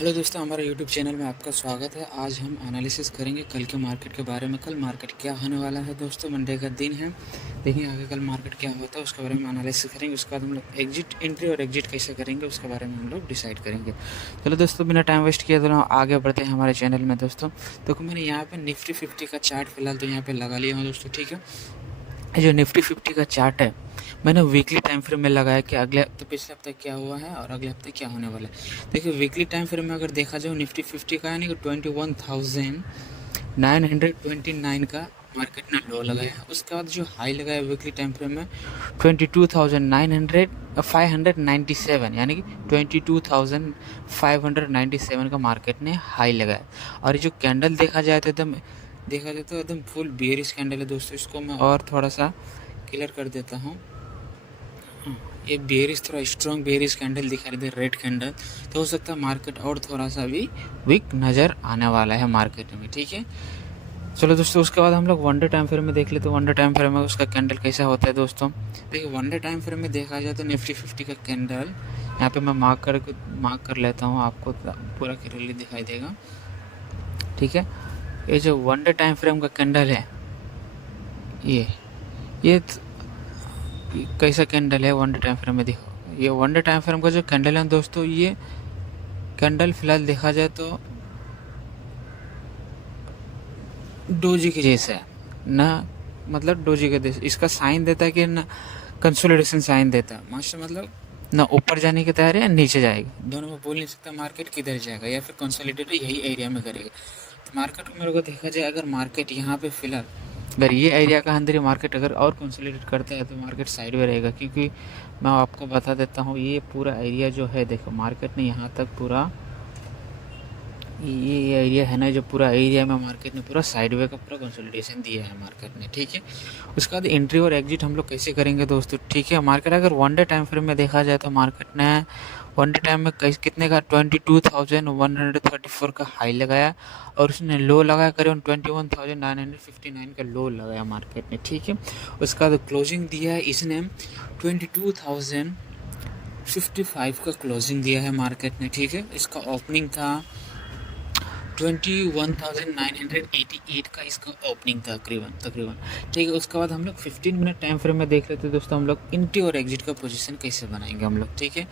Hello दोस्तों, हमारे YouTube channel में आपका स्वागत है। आज हम एनालिसिस करेंगे कल के मार्केट के बारे में। कल मार्केट क्या होने वाला है दोस्तों, मंडे का दिन है। देखिए आगे कल मार्केट क्या होता है उसके बारे में एनालिसिस करेंगे। उसके बाद हम लोग एग्जिट एंट्री और एग्जिट कैसे करेंगे उसके बारे में हम लोग डिसाइड करेंगे। चलो दोस्तों, बिना टाइम वेस्ट किए तो आगे बढ़ते हैं हमारे चैनल में दोस्तों। तो मैंने यहाँ पे निफ्टी 50 का चार्ट फिलहाल तो यहाँ पे लगा लिया हूँ दोस्तों, ठीक है। ये जो निफ्टी 50 का चार्ट है मैंने वीकली टाइम फ्रेम में लगाया कि अगले हफ्ते पिछले हफ्ते क्या हुआ है और अगले हफ्ते क्या होने वाला है। देखिए वीकली टाइम फ्रेम में अगर देखा जाए निफ्टी 50 का यानी कि 21,929 का मार्केट ने लो लगाया। उसके बाद जो हाई लगाया वीकली टाइम फ्रेम में 22,597 यानी कि 22,597 का मार्केट ने हाई लगाया। और ये जो कैंडल देखा जाए तो एकदम फुल बेयरिश कैंडल है दोस्तों। इसको मैं और थोड़ा सा क्लियर कर देता हूँ। ये बेयरिश थोड़ा स्ट्रॉन्ग बेयरिश कैंडल दिखाई दे, रेड कैंडल। तो हो सकता है मार्केट और थोड़ा सा भी वीक नज़र आने वाला है मार्केट में, ठीक है। चलो दोस्तों, उसके बाद हम लोग वन डे टाइम फ्रेम में देख लेते हैं। वन डे टाइम फ्रेम में उसका कैंडल कैसा होता है दोस्तों। देखिए वन डे टाइम फ्रेम में देखा जाए तो निफ्टी 50 का कैंडल यहाँ पे मैं मार्क कर लेता हूँ, आपको पूरा क्लियरली दिखाई देगा, ठीक है। ये जो वन डे टाइम फ्रेम का कैंडल है ये कैसा कैंडल है वन डे टाइम फ्रेम में देखो। ये वन डे टाइम फ्रेम का जो कैंडल है दोस्तों, ये कैंडल फिलहाल देखा जाए तो डोजी के जैसा है ना, मतलब डोजी के जैसा। इसका साइन देता है कि ना कंसोलिडेशन साइन देता है मास्टर, मतलब ना ऊपर जाने की तैयारी है नीचे जाएगा, दोनों में बोल नहीं सकता मार्केट किधर जाएगा, या फिर कंसोलिडेट यही एरिया में करेगा। तो मार्केट में मेरे को देखा जाए अगर मार्केट यहाँ पे फिलहाल अगर ये एरिया का अंदर ही मार्केट अगर और कंसोलिडेट करता है तो मार्केट साइड में रहेगा। क्योंकि मैं आपको बता देता हूँ ये पूरा एरिया जो है, देखो मार्केट ने यहाँ तक पूरा ये एरिया है ना, जो पूरा एरिया में मार्केट ने पूरा साइडवे का पूरा कंसोलिडेशन दिया है मार्केट ने, ठीक है। उसके बाद एंट्री और एग्जिट हम लोग कैसे करेंगे दोस्तों, ठीक है। मार्केट अगर वन डे टाइम फ्रेम में देखा जाए तो मार्केट ने वन डे टाइम में कितने का 22,134 का हाई लगाया और उसने लो लगाया करीबन 21,959 का लो लगाया मार्केट ने, ठीक है। उसका बाद क्लोजिंग दिया है इसने 22,055 का क्लोजिंग दिया है मार्केट ने, ठीक है। इसका ओपनिंग था 21,988 का इसका ओपनिंग था तकरीबन, ठीक है। उसके बाद हम लोग 15 मिनट टाइम फ्रेम में देख लेते हैं दोस्तों, हम लोग एंट्री और एग्जिट का पोजीशन कैसे बनाएंगे हम लोग, ठीक है।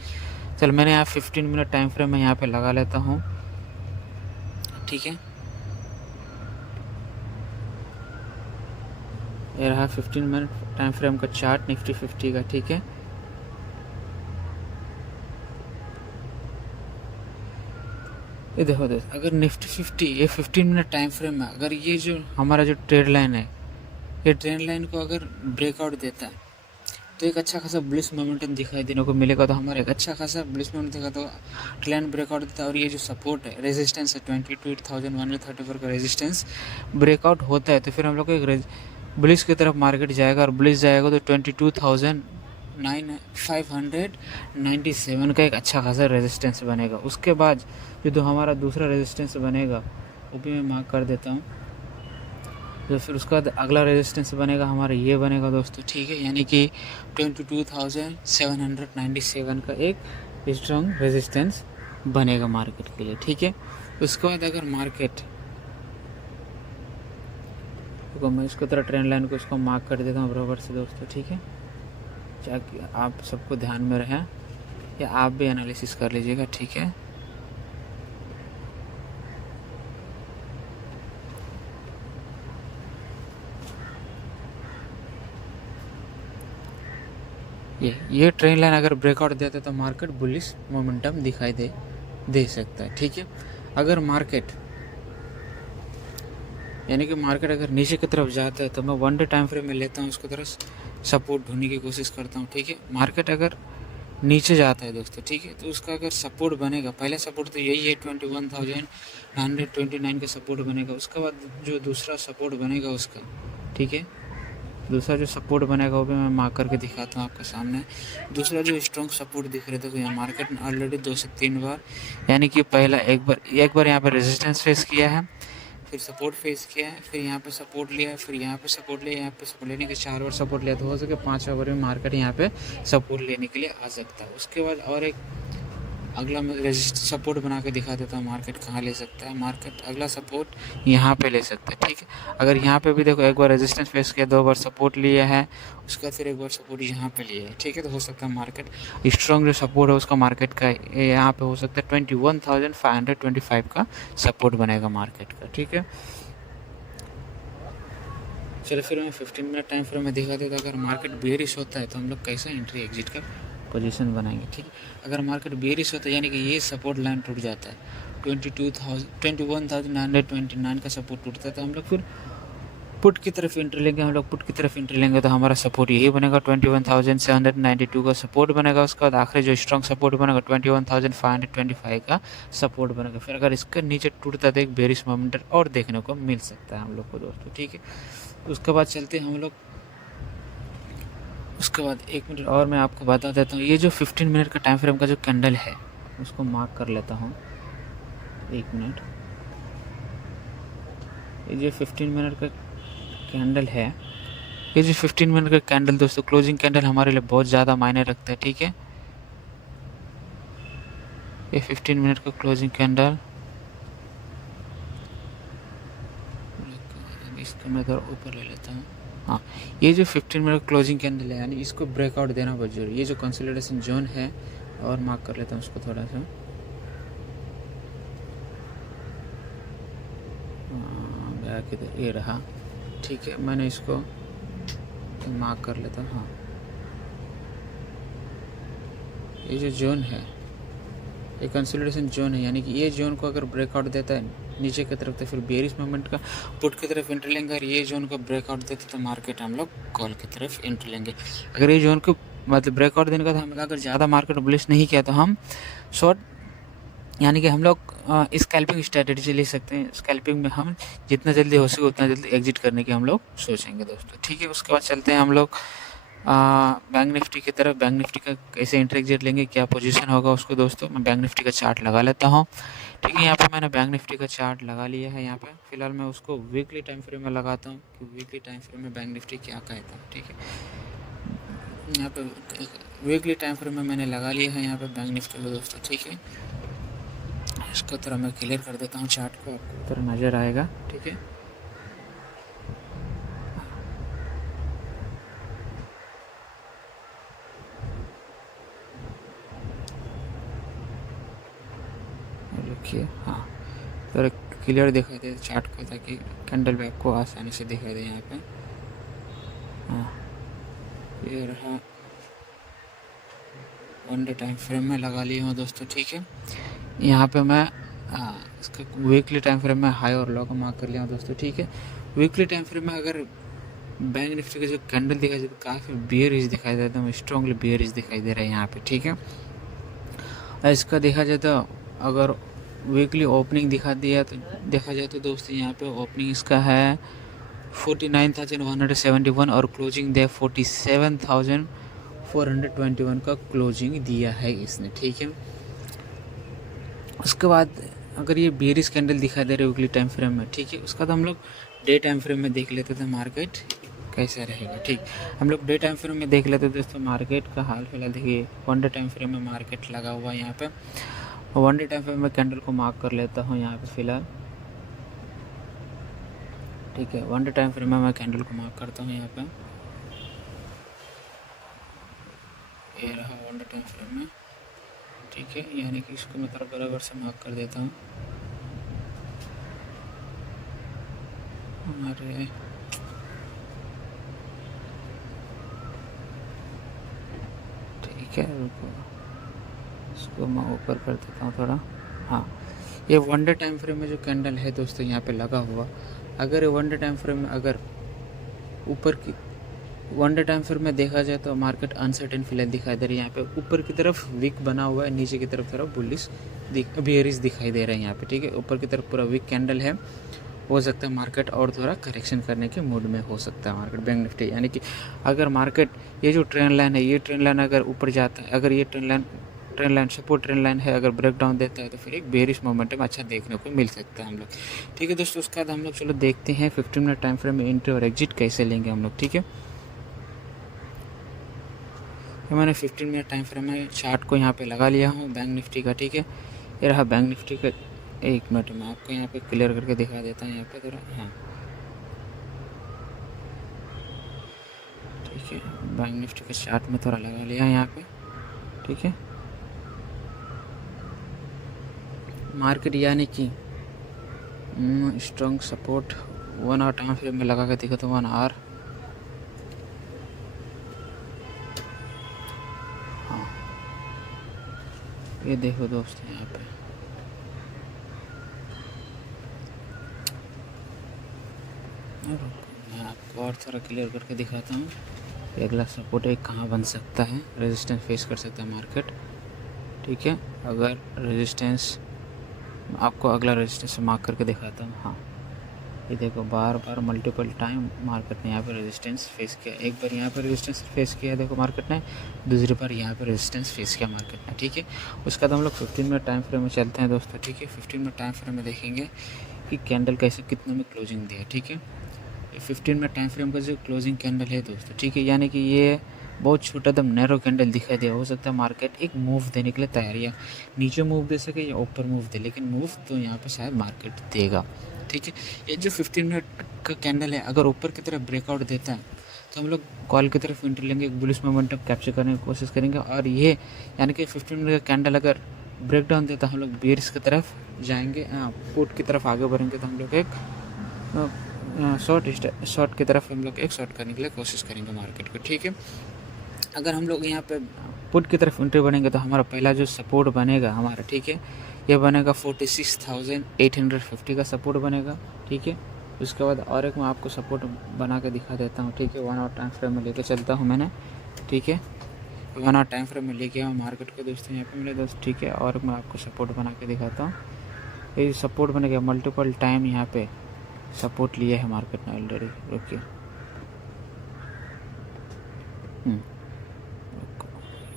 चल मैंने यहाँ 15 मिनट टाइम फ्रेम में यहाँ पे लगा लेता हूँ, ठीक है। ये रहा 15 मिनट टाइम फ्रेम का चार्ट निफ्टी 50 का, ठीक है। ये देखो दोस्तों, अगर निफ्टी 50 ये 15 मिनट टाइम फ्रेम में अगर ये जो हमारा जो ट्रेड लाइन है, ये ट्रेंड लाइन को अगर ब्रेकआउट देता है तो एक अच्छा खासा बुलिश मोमेंटम दिखाई देने को मिलेगा। तो हमारा एक अच्छा खासा बुलिश मोमेंटम दिखा तो ट्रेंड ब्रेकआउट देता है। और ये जो सपोर्ट है, रेजिस्टेंस है 22,134 का रेजिस्टेंस ब्रेकआउट होता है तो फिर हम लोग को एक बुलिश की तरफ मार्केट जाएगा। और बुलिश जाएगा तो 22,597 का एक अच्छा खासा रेजिस्टेंस बनेगा। उसके बाद जो हमारा दूसरा रेजिस्टेंस बनेगा वो भी मैं मार्क कर देता हूँ। तो फिर उसके बाद अगला रेजिस्टेंस बनेगा हमारा ये बनेगा दोस्तों, ठीक है। यानी कि 22,797 का एक स्ट्रॉन्ग रेजिस्टेंस बनेगा मार्केट के लिए, ठीक है। उसके बाद अगर मार्केट तो मैं इसको तरह ट्रेंड लाइन को इसको मार्क कर देता हूँ बराबर से दोस्तों, ठीक है। ताकि आप सबको ध्यान में रहे या आप भी एनालिसिस कर लीजिएगा, ठीक है। ये ट्रेंड लाइन अगर ब्रेकआउट देता है तो मार्केट बुलिश मोमेंटम दिखाई दे सकता है, ठीक है। अगर मार्केट यानी कि मार्केट अगर नीचे की तरफ जाता है तो मैं वन डे टाइम फ्रेम में लेता हूँ, उसको तरह सपोर्ट ढूंढने की कोशिश करता हूँ, ठीक है। मार्केट अगर नीचे जाता है दोस्तों, ठीक है, तो उसका अगर सपोर्ट बनेगा, पहला सपोर्ट तो यही है 21,929 का सपोर्ट बनेगा। उसके बाद जो दूसरा सपोर्ट बनेगा उसका, ठीक है, दूसरा जो सपोर्ट बनेगा वो भी मैं मार्क करके दिखाता हूँ आपके सामने। दूसरा जो स्ट्रॉन्ग सपोर्ट दिख रहे थे तो यहाँ मार्केट ने ऑलरेडी 2 से 3 बार यानी कि पहला एक बार यहाँ पर रेजिस्टेंस फेस किया है, फिर सपोर्ट फेस किया है, फिर यहाँ पे सपोर्ट लिया है, फिर यहाँ पे सपोर्ट लिया, यहाँ पे सपोर्ट लेने के 4 बार सपोर्ट लिया। तो हो सके 5 बार में मार्केट यहाँ पे सपोर्ट लेने के लिए आ सकता है। उसके बाद और एक अगला मैं सपोर्ट बना के दिखा देता हूँ मार्केट कहाँ ले सकता है। मार्केट अगला सपोर्ट यहाँ पे ले सकता है, ठीक है। अगर यहाँ पे भी देखो एक बार रेजिस्टेंस फेस किया, 2 बार सपोर्ट लिया है, उसके बाद फिर एक बार सपोर्ट यहाँ पे लिया है, ठीक है। तो हो सकता है मार्केट स्ट्रॉन्ग जो सपोर्ट है उसका मार्केट का यहाँ पे हो सकता है 21,525 का सपोर्ट बनेगा मार्केट का, ठीक है। चलो फिर मैं 15 मिनट टाइम फ्रेम में दिखा देता हूँ। अगर मार्केट बेयरिश होता है तो हम लोग कैसे एंट्री एग्जिट का पोजीशन बनाएंगे, ठीक है। अगर मार्केट बेयरिश होता है यानी कि ये सपोर्ट लाइन टूट जाता है, 21,929 का सपोर्ट टूटता है, तो हम लोग फिर पुट की तरफ एंट्री लेंगे। हम लोग पुट की तरफ एंट्री लेंगे तो हमारा सपोर्ट यही बनेगा, 21,792 का सपोर्ट बनेगा। उसके बाद आखिरी जो स्ट्रॉन्ग सपोर्ट बनेगा 21,525 का सपोर्ट बनेगा। फिर अगर इसका नीचे टूटता तो एक बेरिश मोमेंटम और देखने को मिल सकता है हम लोग को दोस्तों, ठीक है। उसके बाद चलते हैं हम लोग, उसके बाद 1 मिनट और मैं आपको बता देता हूँ। ये जो 15 मिनट का टाइम फ्रेम का जो कैंडल है उसको मार्क कर लेता हूँ, 1 मिनट। ये जो 15 मिनट का कैंडल है, ये जो 15 मिनट का कैंडल दोस्तों, क्लोजिंग कैंडल हमारे लिए बहुत ज़्यादा मायने रखता है, ठीक है। ये 15 मिनट का क्लोजिंग कैंडल, इसको मैं थोड़ा ऊपर ले लेता हूँ। हाँ, ये जो 15 मिनट क्लोजिंग कैंडल है यानी इसको ब्रेकआउट देना बहुत जरूरी है। ये जो कंसोलिडेशन जोन है, और मार्क कर लेता हूँ उसको थोड़ा सा, बैक इधर ये रहा, ठीक है। मैंने इसको मार्क कर लेता हूँ। हाँ, ये जो जोन है ये कंसोलिडेशन जोन है, यानी कि ये जोन को अगर ब्रेकआउट देता है नीचे की तरफ तो फिर बेयरिश मोमेंट का पुट की तरफ एंट्री लेंगे। और ये जोन को ब्रेकआउट देते तो मार्केट हम लोग कॉल की तरफ एंट्री लेंगे। अगर ये जोन को मतलब ब्रेकआउट देने का तो हम अगर ज़्यादा मार्केट बुलिश नहीं किया तो हम शॉर्ट यानी कि हम लोग स्कैल्पिंग स्ट्रेटजी ले सकते हैं। स्कैल्पिंग में हम जितना जल्दी हो सके उतना जल्दी एग्जिट करने की हम लोग सोचेंगे दोस्तों, ठीक है। उसके बाद चलते हैं हम लोग बैंक निफ्टी की तरफ। बैंक निफ्टी का कैसे एंट्री एग्जिट लेंगे, क्या पोजीशन होगा उसको दोस्तों, मैं बैंक निफ्टी का चार्ट लगा लेता हूँ, ठीक है। यहाँ पे मैंने बैंक निफ्टी का चार्ट लगा लिया है। यहाँ पे फिलहाल मैं उसको वीकली टाइम फ्रेम में लगाता हूँ कि वीकली टाइम फ्रेम में बैंक निफ्टी क्या कहता है, ठीक है। यहाँ पे वीकली टाइम फ्रेम में मैंने लगा लिया है यहाँ पे बैंक निफ्टी को दोस्तों, ठीक है। इसको थोड़ा मैं क्लियर कर देता हूँ चार्ट को, आपको थोड़ा नज़र आएगा, ठीक है। देखिए, हाँ, थोड़ा क्लियर दिखाई दे चार्ट को ताकि कैंडल भी आपको आसानी से दिखाई दे यहाँ पे। हाँ, ये रहा, 1 डे टाइम फ्रेम में लगा लिया हूँ दोस्तों, ठीक है। यहाँ पे मैं इसका वीकली टाइम फ्रेम में हाई और लो को मार्क कर लिया हूँ दोस्तों, ठीक है। वीकली टाइम फ्रेम में अगर बैंक निफ्टी का जो कैंडल दिखाई देता है काफ़ी बेयरिश दिखाई देता है, स्ट्रॉन्गली बेयरिश दिखाई दे रहा है यहाँ पे, ठीक है। और इसका देखा जाए तो अगर वीकली ओपनिंग देखा जाए तो दोस्तों यहाँ पे ओपनिंग इसका है 49,171 और क्लोजिंग दे 47,421 का क्लोजिंग दिया है इसने, ठीक है। उसके बाद अगर ये बेयरिश कैंडल दिखाई दे रहा है वीकली टाइम फ्रेम में, ठीक है। उसका तो हम लोग डे टाइम फ्रेम में देख लेते थे मार्केट कैसा रहेगा, ठीक। हम लोग डे टाइम फ्रेम में देख लेते दोस्तों मार्केट का हाल फिलहाल। देखिए 1 डे टाइम फ्रेम में मार्केट लगा हुआ है यहाँ पे। 1 डे टाइम फ्रेम में कैंडल को मार्क कर लेता हूँ यहाँ पे फिलहाल, ठीक है। 1 डे टाइम फ्रेम में मैं कैंडल को मार्क करता हूँ यहाँ पे, ये रहा 1 डे टाइम फ्रेम में, ठीक है। यानी कि इसको मैं थोड़ा बराबर से मार्क कर देता हूँ। हमारे ठीक है, रुको, इसको मैं ऊपर कर देता हूँ थोड़ा। हाँ, ये 1 डे टाइम फ्रेम में जो कैंडल है दोस्तों यहाँ पे लगा हुआ, अगर ये 1 डे टाइम फ्रेम में अगर ऊपर की 1 डे टाइम फ्रेम में देखा जाए तो मार्केट अनसर्टेन फिलहाल दिखाई दे रही है। यहाँ पे ऊपर की तरफ वीक बना हुआ है, नीचे की तरफ थोड़ा बुलिश बेयरिश दिखाई दे रहा है यहाँ पे, ठीक है। ऊपर की तरफ पूरा वीक कैंडल है, हो सकता है मार्केट और थोड़ा करेक्शन करने के मूड में हो सकता है मार्केट बैंक निफ्टी। यानी कि अगर मार्केट ये जो ट्रेंड लाइन है, ये ट्रेंड लाइन अगर ऊपर जाता है, अगर ये trend line support trend line है, अगर ब्रेक डाउन देता है तो फिर एक बेयरिश मोमेंटम अच्छा देखने को मिल सकता है हम लोग, ठीक है दोस्तों। उसके बाद हम लोग चलो देखते हैं 15 मिनट टाइम फ्रेम में एंट्री और एग्जिट कैसे लेंगे हम लोग, ठीक है। ये मैंने 15 मिनट टाइम फ्रेम में चार्ट को यहाँ पे लगा लिया हूँ बैंक निफ्टी का, ठीक है। ये रहा बैंक निफ्टी का। 1 मिनट में आपको यहाँ पे क्लियर करके दिखा देता हूँ यहाँ पे थोड़ा। हाँ ठीक है, बैंक निफ्टी के चार्ट में थोड़ा लगा लिया यहाँ पे, ठीक है। मार्केट यानी कि strong support 1 hour time frame में लगा के दिखा तो 1 आवर। हाँ ये देखो दोस्तों यहाँ पे मैं आपको और थोड़ा क्लियर करके दिखाता हूँ। अगला सपोर्ट एक कहाँ बन सकता है, रेजिस्टेंस फेस कर सकता है मार्केट, ठीक है। अगर रेजिस्टेंस आपको अगला रेजिस्टेंस मार्क करके दिखाता हूँ। हाँ ये देखो बार बार मल्टीपल टाइम मार्केट ने यहाँ पर रेजिस्टेंस फेस किया। एक बार यहाँ पर रेजिस्टेंस फेस किया देखो मार्केट ने, दूसरी बार यहाँ पर रेजिस्टेंस फेस किया मार्केट ने, ठीक है। उसके बाद हम लोग 15 मिनट टाइम फ्रेम में चलते हैं दोस्तों, ठीक है। 15 मिनट टाइम फ्रेम में देखेंगे कि कैंडल कैसे कितने में क्लोजिंग दिया, ठीक है। ये 15 मिनट टाइम फ्रेम का जो क्लोजिंग कैंडल है दोस्तों, ठीक है, यानी कि ये बहुत छोटा एकदम नैरो कैंडल दिखाई दे। हो सकता है मार्केट एक मूव देने के लिए तैयार है, नीचे मूव दे सके या ऊपर मूव दे, लेकिन मूव तो यहाँ पे शायद मार्केट देगा, ठीक है। ये जो 15 मिनट का कैंडल है अगर ऊपर की तरफ ब्रेकआउट देता है तो हम लोग कॉल की तरफ एंट्री लेंगे, एक बुलिश मोमेंटम कैप्चर करने की कोशिश करेंगे। और ये यानी कि 15 मिनट का कैंडल अगर ब्रेक डाउन देता है हम लोग बेयर्स की तरफ जाएंगे, पुट की तरफ आगे बढ़ेंगे तो हम लोग एक शॉर्ट की तरफ हम लोग एक शॉर्ट करने के लिए कोशिश करेंगे मार्केट को, ठीक है। अगर हम लोग यहाँ पे पुट की तरफ एंट्री बढ़ेंगे तो हमारा पहला जो सपोर्ट बनेगा हमारा, ठीक है, ये बनेगा 46,850 का सपोर्ट बनेगा, ठीक है। उसके बाद और एक मैं आपको सपोर्ट बना के दिखा देता हूँ, ठीक है। 1 आवर टाइम फ्रेम में लेके चलता हूँ मैंने, ठीक है। 1 आवर टाइम फ्रेम में लेके आऊँ मार्केट को दोस्तों यहाँ पे मेरे दोस्त, ठीक है। और मैं आपको सपोर्ट बना के दिखाता हूँ। ये सपोर्ट बनेगा मल्टीपल टाइम यहाँ पे सपोर्ट लिया है मार्केट ने ऑलरेडी, रुकिए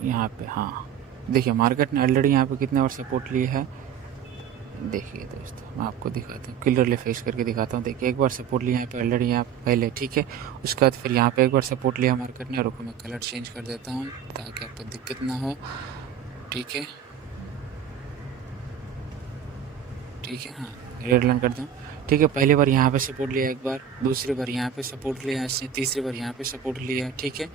यहाँ पे। हाँ देखिए मार्केट ने ऑलरेडी यहाँ पे कितने बार सपोर्ट लिया है, देखिए दोस्तों मैं आपको दिखाता हूँ, क्लियरली फेस करके दिखाता हूँ। देखिए एक बार सपोर्ट लिया यहाँ पे ऑलरेडी यहाँ पहले, ठीक है। उसके बाद फिर यहाँ पे एक बार सपोर्ट लिया मार्केट ने। रुको मैं कलर चेंज कर देता हूँ ताकि आपको दिक्कत ना हो, ठीक है, ठीक है। हाँ रेड लाइन करता हूँ, ठीक है। पहली बार यहाँ पे सपोर्ट लिया एक बार, दूसरी बार यहाँ पे सपोर्ट लिया, तीसरी बार यहाँ पे सपोर्ट लिया, ठीक है,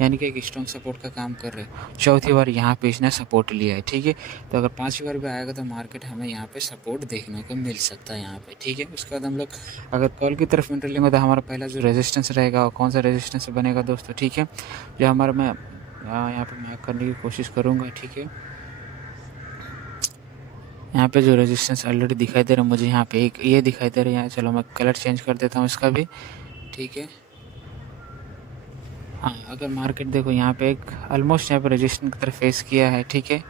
यानी कि एक स्ट्रॉन्ग सपोर्ट का काम कर रहे हैं। चौथी बार यहाँ पे इसने सपोर्ट लिया है, ठीक है। तो अगर 5वीं बार भी आएगा तो मार्केट हमें यहाँ पे सपोर्ट देखने को मिल सकता है यहाँ पे, ठीक है। उसके बाद हम लोग अगर कॉल की तरफ एंट्री लेंगे तो हमारा पहला जो रेजिस्टेंस रहेगा कौन सा रेजिस्टेंस बनेगा दोस्तों, ठीक है। जो हमारा मैं यहाँ पर मार्क करने की कोशिश करूँगा, ठीक है। यहाँ पे जो रेजिस्टेंस ऑलरेडी दिखाई दे रहा है मुझे यहाँ पे एक ये दिखाई दे रहा है। चलो मैं कलर चेंज कर देता हूँ इसका भी, ठीक है। हाँ अगर मार्केट देखो यहाँ पे एक ऑलमोस्ट यहाँ पे रेजिस्टेंस की तरफ फेस किया है, ठीक है,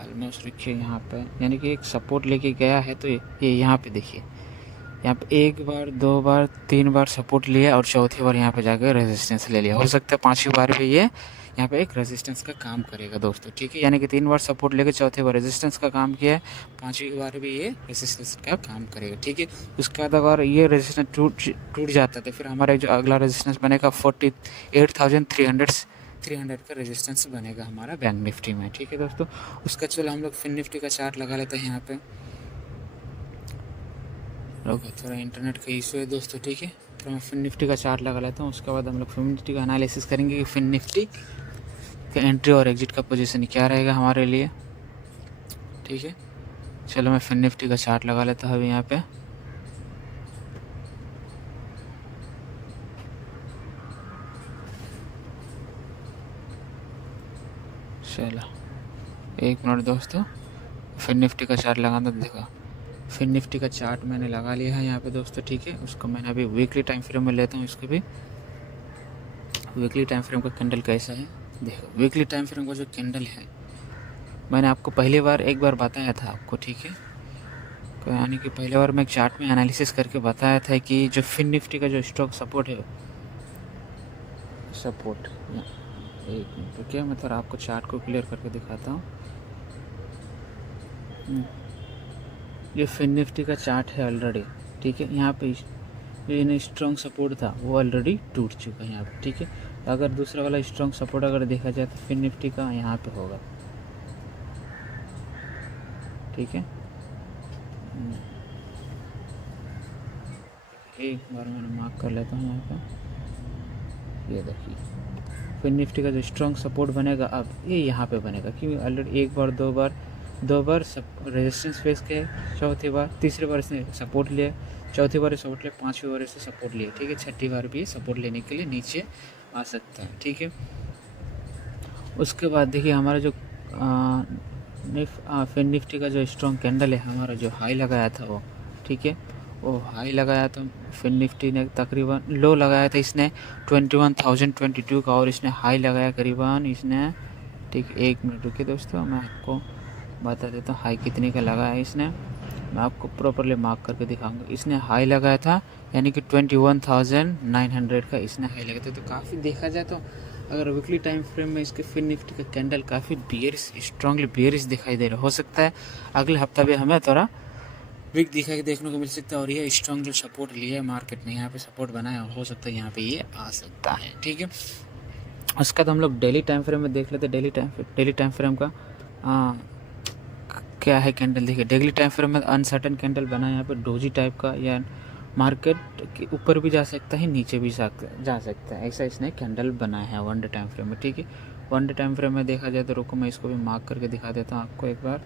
ऑलमोस्ट रखिए यहाँ पे, यानी कि एक सपोर्ट लेके गया है। तो ये यहाँ पे देखिए, यहाँ पे 1 बार 2 बार 3 बार सपोर्ट लिया और चौथी बार यहाँ पे जाकर रेजिस्टेंस ले लिया। हो सकता है 5वीं बार भी ये यहाँ पे एक रेजिस्टेंस का काम करेगा दोस्तों, ठीक है। यानी कि 3 बार सपोर्ट लेके चौथी बार रेजिस्टेंस का काम किया है, 5वीं बार भी ये रेजिस्टेंस का काम करेगा, ठीक है। उसके बाद अगर ये रेजिस्टेंस टूट जाता है तो फिर हमारा जो अगला रेजिस्टेंस बनेगा 48,300 का रेजिस्टेंस बनेगा हमारा बैंक निफ्टी में, ठीक है दोस्तों। उसका चलो हम लोग फिन निफ्टी का चार्ट लगा लेते हैं यहाँ पे। थोड़ा इंटरनेट का इशू है दोस्तों, ठीक है। तो मैं फिन निफ्टी का चार्ट लगा लेता हूँ। उसके बाद हम लोग फिन निफ्टी का एनालिसिस करेंगे कि फिन निफ्टी का एंट्री और एग्जिट का पोजीशन क्या रहेगा हमारे लिए, ठीक है। चलो मैं फिन निफ्टी का चार्ट लगा लेता हूँ अभी यहाँ पे। चलो 1 मिनट दोस्तों, फिन निफ्टी का चार्ट लगाना देखो। फिन निफ्टी का चार्ट मैंने लगा लिया है यहाँ पे दोस्तों, ठीक है। उसको मैंने अभी वीकली टाइम फ्रेम में लेता हूँ। इसको भी वीकली टाइम फ्रेम का कैंडल कैसा है देखो। वीकली टाइम फ्रेम का जो कैंडल है मैंने आपको पहली बार एक बार बताया था आपको, ठीक है। यानी कि पहली बार मैं एक चार्ट में एनालिसिस करके बताया था कि जो फिन निफ्टी का जो स्टॉक सपोर्ट है, सपोर्ट 1 मिनट रुकिए मैं थोड़ा आपको चार्ट को क्लियर करके दिखाता हूँ। ये फिन निफ्टी का चार्ट है ऑलरेडी, ठीक है। यहाँ पे जो स्ट्रॉन्ग सपोर्ट था वो ऑलरेडी टूट चुका है यहाँ पे, ठीक है। अगर दूसरा वाला स्ट्रॉन्ग सपोर्ट अगर देखा जाए तो फिन निफ्टी का यहाँ पे होगा, ठीक है। एक बार मैंने मार्क कर लेता हूँ यहाँ पे, ये देखिए फिन निफ्टी का जो स्ट्रॉन्ग सपोर्ट बनेगा अब ये यहाँ पे बनेगा, क्योंकि ऑलरेडी एक बार दो बार रेजिस्टेंस फेस किया, चौथी बार तीसरी बार इसने सपोर्ट लिया, चौथी बार सपोर्ट लिया, पांचवी बार इसने सपोर्ट लिया, ठीक है। छठी बार भी सपोर्ट लेने के लिए नीचे आ सकता है, ठीक है। उसके बाद देखिए हमारा जो फिन निफ्टी का जो स्ट्रॉन्ग कैंडल है, हमारा जो हाई लगाया था वो, ठीक है, वो हाई लगाया तो फिन निफ्टी ने तकरीबन लो लगाया था इसने 21,022 का, और इसने हाई लगाया करीबन इसने, ठीक। एक मिनट रुकिए दोस्तों, मैं आपको बता देता हूँ हाई कितने का लगाया है इसने, मैं आपको प्रॉपरली मार्क करके दिखाऊंगा। इसने हाई लगाया था यानी कि 21,900 का इसने हाई लगाया था। तो काफ़ी देखा जाए तो अगर वीकली टाइम फ्रेम में इसके फिन निफ्टी का कैंडल काफ़ी बेयरिश, स्ट्रांगली बेयरिश दिखाई दे रहा, हो सकता है अगले हफ्ता भी हमें थोड़ा वीक दिखाई देखने को मिल सकता है। और ये स्ट्रॉन्ग जो सपोर्ट लिया है मार्केट में, यहाँ पे सपोर्ट बनाया, हो सकता है यहाँ पे ये आ सकता है, ठीक है। उसके बाद हम लोग डेली टाइम फ्रेम में देख लेते हैं। डेली टाइम फ्रेम का क्या है कैंडल, देखिए डेली टाइम फ्रेम में अनसर्टन कैंडल बना है यहाँ पे डोजी टाइप का, या मार्केट के ऊपर भी जा सकता है नीचे भी जा सकता है, ऐसा इसने कैंडल बनाया है वन डे टाइम फ्रेम में, ठीक है। वन डे टाइम फ्रेम में देखा जाए तो रुको मैं इसको भी मार्क करके दिखा देता हूँ आपको एक बार।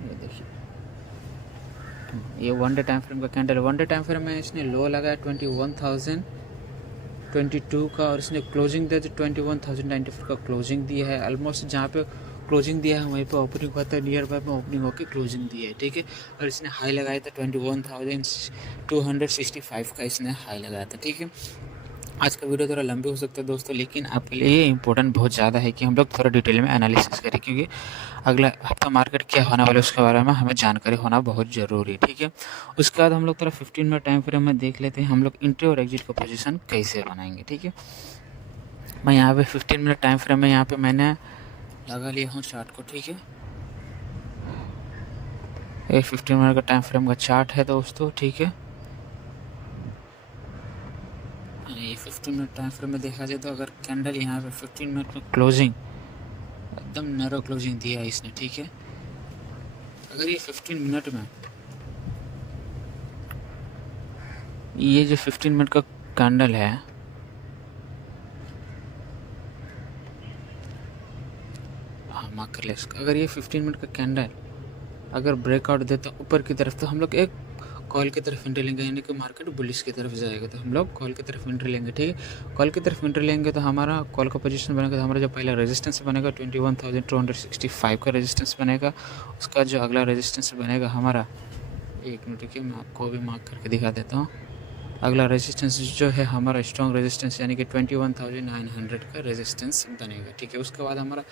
ये देखिए ये वन डे टाइम फ्रेम का candle, one day time frame में इसने लो लगाया 21,022 का, और इसने क्लोजिंग दिया तो 21,094 का क्लोजिंग दिया है। ऑलमोस्ट जहाँ पे क्लोजिंग दिया है वहीं पे ओपनिंग होता है, नियर बाय में ओपनिंग होकर क्लोजिंग दिया है, ठीक है। और इसने हाई लगाया था 21,265 का इसने हाई लगाया था, ठीक है। आज का वीडियो थोड़ा लंबी हो सकता है दोस्तों, लेकिन आपके लिए ये इंपॉर्टेंट बहुत ज़्यादा है कि हम लोग थोड़ा डिटेल में एनालिसिस करें, क्योंकि अगला हफ्ता मार्केट क्या होने वाला है उसके बारे में हमें जानकारी होना बहुत ज़रूरी है, ठीक है। उसके बाद हम लोग थोड़ा 15 मिनट टाइम फ्रेम में देख लेते हैं हम लोग एंट्री और एग्जिट का पोजीशन कैसे बनाएंगे, ठीक है। मैं यहाँ पे 15 मिनट टाइम फ्रेम में यहाँ पे मैंने लगा लिया हूँ चार्ट को, ठीक है। ये 15 मिनट का टाइम फ्रेम का चार्ट है दोस्तों, ठीक है। ये 15 मिनट टाइम फ्रेम में देखा जाए तो अगर कैंडल यहाँ पे 15 मिनट में क्लोजिंग एकदम नैरो क्लोजिंग दिया है इसने, ठीक है। अगर ये 15 मिनट में ये जो 15 मिनट का कैंडल है, हाँ मार्क कर ले इसका, अगर ये 15 मिनट का कैंडल अगर ब्रेकआउट देता ऊपर की तरफ तो हम लोग एक कॉल की तरफ एंट्री लेंगे, यानी कि मार्केट बुलिश की तरफ जाएगा तो हम लोग कॉल की तरफ एंट्री लेंगे, ठीक है। कॉल की तरफ एंट्री लेंगे तो हमारा कॉल का पोजीशन बनेगा, तो हमारा जो पहला रेजिस्टेंस बनेगा 21,265 का रेजिस्टेंस बनेगा। उसका जो अगला रेजिस्टेंस बनेगा हमारा, एक मिनट रुकिए मैं आपको भी मार्क करके दिखा देता हूँ। अगला रेजिस्टेंस जो है हमारा स्ट्रॉन्ग रेजिस्टेंस यानी कि 21,900 का रेजिस्टेंस बनेगा, ठीक है। उसके बाद हमारा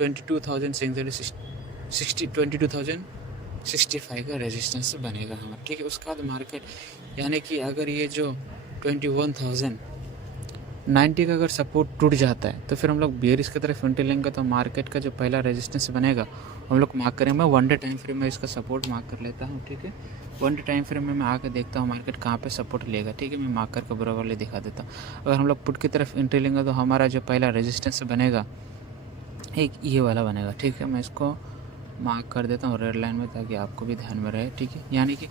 22,65 का रेजिस्टेंस बनेगा हमारा, ठीक है। उसके बाद मार्केट यानी कि अगर ये जो 21,090 का अगर सपोर्ट टूट जाता है तो फिर हम लोग बेयरिश की तरफ एंट्री लेंगे, तो मार्केट का जो पहला रेजिस्टेंस बनेगा हम लोग मार्क करेंगे। मैं वन डे टाइम फ्रेम में इसका सपोर्ट मार्क कर लेता हूँ, ठीक है। वन डे टाइम फ्रेम में मैं आकर देखता हूँ मार्केट कहाँ पे सपोर्ट लेगा, ठीक है। मैं मार्क करके बराबर दिखा देता हूँ। अगर हम लोग पुट की तरफ एंट्री लेंगे तो हमारा जो पहला रेजिस्टेंस बनेगा एक ये वाला बनेगा, ठीक है। मैं इसको मार्क कर देता हूँ रेड लाइन में ताकि आपको भी ध्यान में रहे, ठीक है। यानी कि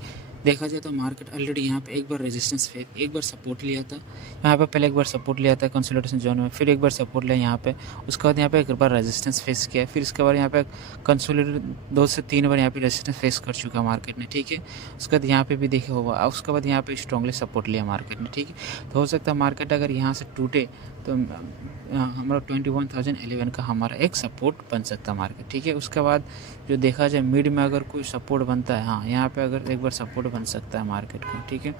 देखा जाए तो मार्केट ऑलरेडी यहाँ पे एक बार रेजिस्टेंस एक बार सपोर्ट लिया था, यहाँ पे पहले एक बार सपोर्ट लिया था कंसोलिडेशन जोन में, फिर एक बार सपोर्ट लिया यहाँ पे, उसके बाद यहाँ पे एक बार रेजिस्टेंस फेस किया, फिर इसके बाद यहाँ पे कंसोलिडेट 2 से 3 बार यहाँ पे रेजिस्टेंस फेस कर चुका मार्केट ने, ठीक है। उसके बाद यहाँ पे भी देखा होगा, उसके बाद यहाँ पे स्ट्रांगली सपोर्ट लिया मार्केट ने, ठीक है। तो हो सकता है मार्केट अगर यहाँ से टूटे तो हमारा 21,011 का हमारा एक सपोर्ट बन सकता है मार्केट, ठीक है। उसके बाद जो देखा जाए मिड में अगर कोई सपोर्ट बनता है, हाँ यहाँ पे अगर एक बार सपोर्ट बन सकता है मार्केट का, ठीक है।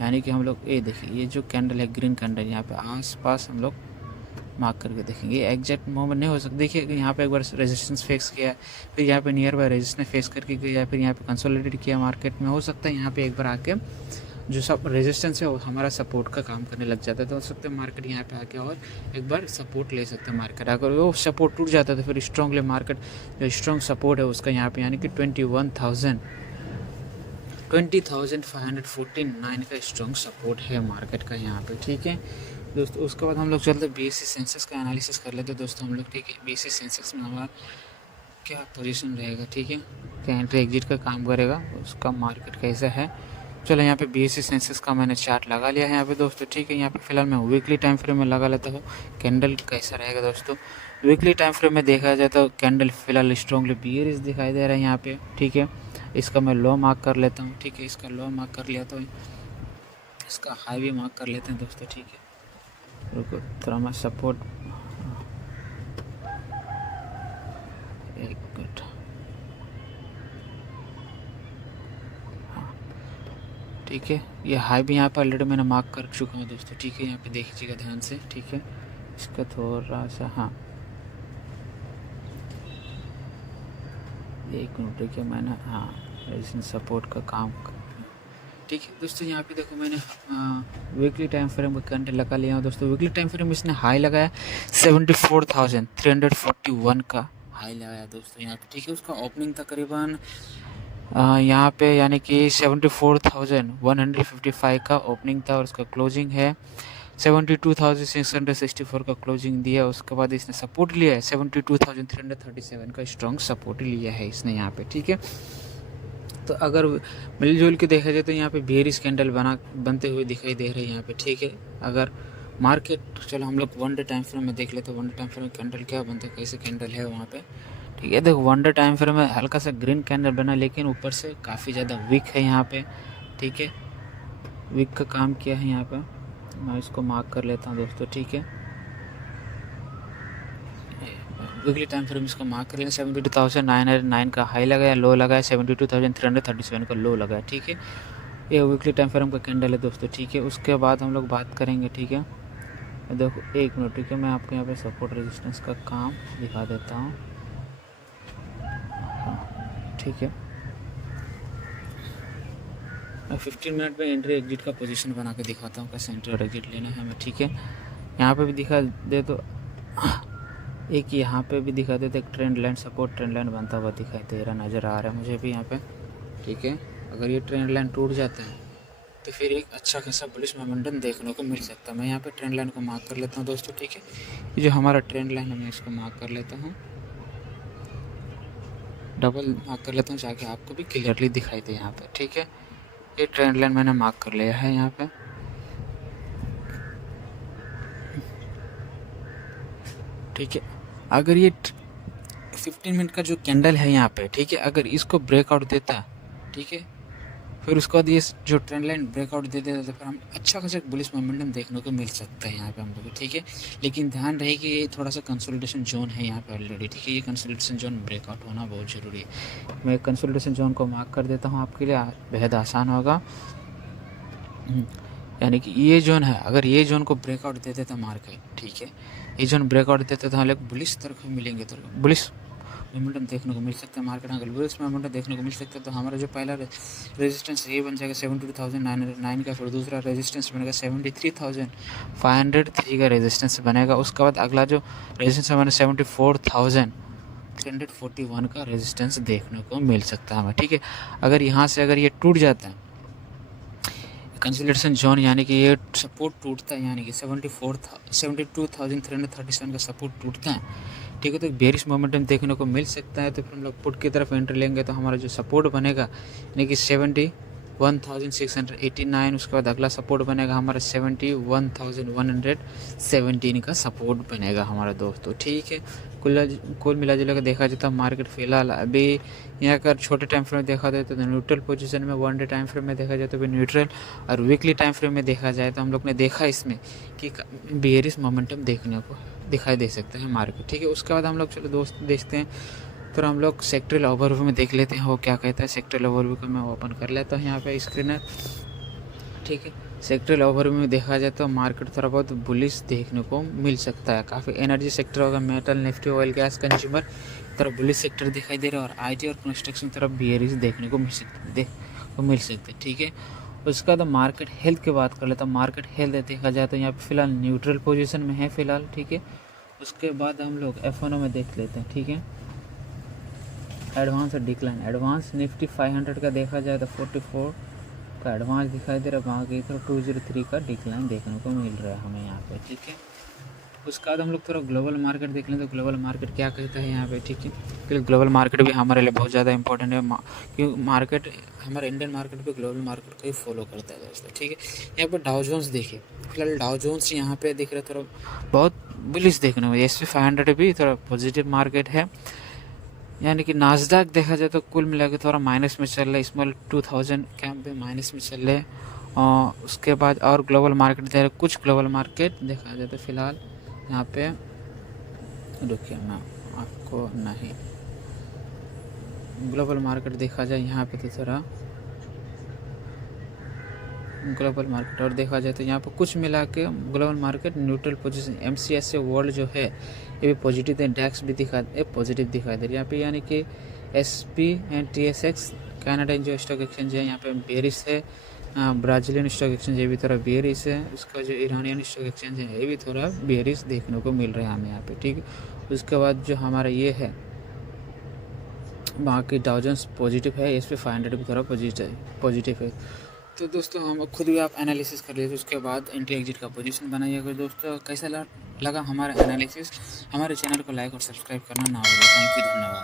यानी कि हम लोग ये देखिए ये जो कैंडल है ग्रीन कैंडल, यहाँ पे आसपास हम लोग मार्क करके देखेंगे। एग्जैक्ट मूवमेंट नहीं हो सकता, देखिए यहाँ पे एक बार रेजिस्टेंस फेस किया, फिर यहाँ पे नियर बाय रेजिस्टेंस फेस करके गया, फिर यहाँ पे कंसोलिडेट किया मार्केट में। हो सकता है यहाँ पे एक बार आके जो सब रेजिस्टेंस है वो हमारा सपोर्ट का काम करने लग जाता है, तो हो सकता है मार्केट यहाँ पे आके और एक बार सपोर्ट ले सकते हैं मार्केट। अगर वो सपोर्ट टूट जाता है तो फिर स्ट्रॉन्गली मार्केट जो स्ट्रॉन्ग सपोर्ट है उसका यहाँ पे यानी कि 20,549 का स्ट्रॉन्ग सपोर्ट है मार्केट का यहाँ पे, ठीक है। दोस्तों उसके बाद हम लोग चलते बीएससी सेंसेक्स का एनालिसिस कर लेते हैं दोस्तों हम लोग, ठीक है। बीएससी सेंसेक्स में हमारा क्या पोजीशन रहेगा, ठीक है, क्या एंट्री एग्जिट का काम करेगा, उसका मार्केट कैसा है। चलो यहाँ पे बीएससी सेंसेक्स का मैंने चार्ट लगा लिया है यहाँ पे दोस्तों, ठीक है। यहाँ पे फिलहाल मैं वीकली टाइम फ्रेम में लगा लेता हूँ कैंडल कैसा रहेगा दोस्तों। वीकली टाइम फ्रेम में देखा जाए तो कैंडल फिलहाल स्ट्रॉन्गली बियरिश दिखाई दे रहा है यहाँ पे, ठीक है। इसका मैं लो मार्क कर लेता हूँ, ठीक है। इसका लो मार्क कर लिया तो इसका हाई भी मार्क कर लेते हैं दोस्तों, ठीक है। रुको थोड़ा मैं सपोर्ट, एक मिनट, हाँ ठीक है। ये हाई भी यहाँ पर ऑलरेडी मैंने मार्क कर चुका हूँ दोस्तों, ठीक है। यहाँ पे देखिएगा ध्यान से, ठीक है। इसका थोड़ा सा, हाँ एक मिनट, ठीक है। मैंने हाँ रेजिस्टेंस सपोर्ट का काम, ठीक है दोस्तों। यहाँ पे देखो मैंने वीकली टाइम फ्रेम का कैंडल लगा लिया हूँ दोस्तों। वीकली टाइम फ्रेम इसने हाई लगाया 74,341 का हाई लगाया दोस्तों यहाँ पे, ठीक है। उसका ओपनिंग तकरीबन यहाँ पे यानी कि 74,155 का ओपनिंग था और उसका क्लोजिंग है 72,664 का क्लोजिंग दिया। उसके बाद इसने सपोर्ट लिया है 72,337 का स्ट्रॉन्ग सपोर्ट लिया है इसने यहाँ पे, ठीक है। तो अगर मिलजुल के देखा जाए तो यहाँ पे बेयरिश कैंडल बनते हुए दिखाई दे रहे हैं यहाँ पे, ठीक है। अगर मार्केट, चलो हम लोग वन डे टाइम फ्रेम में देख लेते हैं वन डे टाइम फ्रेम में कैंडल क्या बनता है, कैसे कैंडल है वहाँ पे, ठीक है। देखो वन डे टाइम फ्रेम में हल्का सा ग्रीन कैंडल बना, लेकिन ऊपर से काफ़ी ज़्यादा वीक है यहाँ पे, ठीक है। वीक का काम किया है यहाँ पे, मैं इसको मार्क कर लेता हूँ दोस्तों, ठीक है। वीकली टाइम फ्रेम इसका मार्क कर लेना 72,909 का हाई लगाया, लो लगाया 72,337 का लो लगाया, ठीक है। ये वीकली टाइम फ्रेम का कैंडल है दोस्तों, ठीक है। उसके बाद हम लोग बात करेंगे, ठीक है। देखो एक मिनट, ठीक है। मैं आपको यहाँ पे सपोर्ट रेजिस्टेंस का काम दिखा देता हूँ, ठीक है। मैं 15 मिनट में एंट्री एग्जिट का पोजीशन बना के दिखाता हूँ कैसे एंट्री और एग्जिट लेना है हमें, ठीक है। यहाँ पे भी दिखा दे तो एक यहाँ पे भी दिखा देते, एक trend line support trend line बनता हुआ दिखाई दे रहा, नज़र आ रहा है मुझे भी यहाँ पे, ठीक है। अगर ये ट्रेंड लाइन टूट जाता है तो फिर एक अच्छा खासा बुलिश मोमेंटम देखने को मिल सकता है। मैं यहाँ पे ट्रेंड लाइन को मार्क कर लेता हूँ दोस्तों, ठीक है। ये जो हमारा ट्रेंड लाइन है मैं इसको मार्क कर लेता हूँ, डबल मार्क कर लेता हूँ ताकि आपको भी क्लियरली दिखाई दे यहाँ पे, ठीक है। ये ट्रेंड लाइन मैंने मार्क कर लिया है यहाँ पे, ठीक है। अगर ये 15 मिनट का जो कैंडल है यहाँ पे, ठीक है, अगर इसको ब्रेकआउट देता, ठीक है, फिर उसके बाद ये जो ट्रेंड लाइन ब्रेकआउट दे देता तो फिर हम अच्छा खासा बुलिश मोमेंटम देखने को मिल सकता है यहाँ पे हम लोग, ठीक है। लेकिन ध्यान रहे कि ये थोड़ा सा कंसोलिडेशन जोन है यहाँ पे ऑलरेडी, ठीक है। ये कंसोलिडेशन जोन ब्रेकआउट होना बहुत ज़रूरी है। मैं कंसोलिडेशन जोन को मार्क कर देता हूँ आपके लिए, बेहद आसान होगा। यानी कि ये जोन है, अगर ये जोन को ब्रेकआउट दे देता मार्केट, ठीक है, ये जोन ब्रेकआउट देते तो हम लोग बुलिश तरफ मिलेंगे, तो बुलिश मोमेंटम देखने को मिल सकता है मार्केट। अगर बुलिश मोमेंटम देखने को मिल सकता है तो हमारा जो पहला रेजिस्टेंस ये बन जाएगा 72,909 का, फिर दूसरा रेजिस्टेंस बनेगा 73,503 का रेजिस्टेंस बनेगा। उसके बाद अगला जो रेजिस्टेंस हमारा 74,341 का रेजिस्टेंस देखने को मिल सकता है हमें, ठीक है। अगर यहाँ से अगर ये टूट जाता है कंसोलिडेशन जोन, यानी कि ये सपोर्ट टूटता है, यानी कि 72,337 का सपोर्ट टूटता है, ठीक है, तो बेरिश मोमेंटम देखने को मिल सकता है। तो फिर हम लोग पुट की तरफ एंट्री लेंगे तो हमारा जो सपोर्ट बनेगा यानी कि 71,689, उसके बाद अगला सपोर्ट बनेगा हमारा 71,117 का सपोर्ट बनेगा हमारा दोस्तों, ठीक है। कुल मिला जुला कर देखा जाता है मार्केट फिलहाल अभी यहाँ अगर छोटे टाइम फ्रेम में देखा जाए तो न्यूट्रल पोजीशन में, वन डे टाइम फ्रेम में देखा जाए तो भी न्यूट्रल, और वीकली टाइम फ्रेम में देखा जाए तो हम लोग ने देखा इसमें कि बेयरिश मोमेंटम देखने को दिखाई दे सकता है मार्केट, ठीक है। उसके बाद हम लोग चलो दोस्त देखते हैं, फिर हम लोग सेक्टरल ओवरव्यू में देख लेते हैं वो क्या कहता है। सेक्टरल ओवरव्यू को मैं ओपन कर लेता हूँ यहाँ पे स्क्रीनर, ठीक है। सेक्टरल ओवरव्यू में देखा जाए तो मार्केट थोड़ा बहुत बुलिश देखने को मिल सकता है। काफ़ी एनर्जी सेक्टर होगा, metal, Nifty, oil, gas, consumer तरफ बुलिश सेक्टर दिखाई दे रहा है, और आईटी और कंस्ट्रक्शन तरफ बेयरिश देखने को मिल सकते हैं, ठीक है। उसके बाद मार्केट हेल्थ की बात कर लेता हूँ। मार्केट हेल्थ देखा जाए तो यहाँ पे फिलहाल न्यूट्रल पोजीशन में है फिलहाल, ठीक है। उसके बाद हम लोग F1 में देख लेते हैं, ठीक है। एडवांस और डिक्लाइन, एडवांस निफ्टी 500 का देखा जाए तो का एडवांस दिखाई दे रहा है, वहाँ की तरफ 203 का डिक्लाइन देखने को मिल रहा है हमें यहाँ पे, ठीक है। उसके बाद हम लोग थोड़ा ग्लोबल मार्केट देख लें तो ग्लोबल मार्केट क्या कहता है यहाँ पे, ठीक है। क्योंकि ग्लोबल मार्केट भी हमारे लिए बहुत ज़्यादा इंपॉर्टेंट है, क्योंकि मार्केट हमारे इंडियन मार्केट पे ग्लोबल मार्केट को ही फॉलो करता है दोस्तों, ठीक है। यहाँ पर डाउ जोन्स देखिए, फिलहाल डाउ जोन्स यहाँ पे दिख रहा है थोड़ा बहुत बुलिश देखने में। SP 500 भी थोड़ा पॉजिटिव मार्केट है, यानी कि नास्डैक देखा जाए तो कुल मिला के थोड़ा माइनस में चल रहा है, स्मॉल 2000 कैंप पे माइनस में चल रहे हैं। और उसके बाद और ग्लोबल मार्केट दे रहे, कुछ ग्लोबल मार्केट देखा जाए तो फिलहाल यहाँ पे रुकिए मैं आपको, नहीं ग्लोबल मार्केट देखा जाए यहाँ पे तो थोड़ा ग्लोबल मार्केट और देखा जाए तो यहाँ पर कुछ मिला के global market neutral position. MCSA world जो है ये भी पॉजिटिव है, डैक्स भी पॉजिटिव दिखाई दे रही है यहाँ पे, यानी कि SP एंड TSX कनाडा जो स्टॉक एक्सचेंज है यहाँ पे बेरिश है। ब्राज़ीलियन स्टॉक एक्सचेंज ये भी थोड़ा बेरिश है। उसका जो ईरानियन स्टॉक एक्सचेंज है ये भी थोड़ा बेरिश देखने को मिल रहा है हमें यहाँ पे, ठीक है। उसके बाद जो हमारा ये है वहाँ की डाउ जोन्स पॉजिटिव है, SP 500 भी थोड़ा पॉजिटिव है। तो दोस्तों हम खुद भी आप एनालिसिस कर लीजिए, उसके बाद एंट्री एग्जिट का पोजीशन बनाइएगा। दोस्तों कैसा लगा हमारा एनालिसिस, हमारे चैनल को लाइक और सब्सक्राइब करना ना भूलें। थैंक यू, धन्यवाद।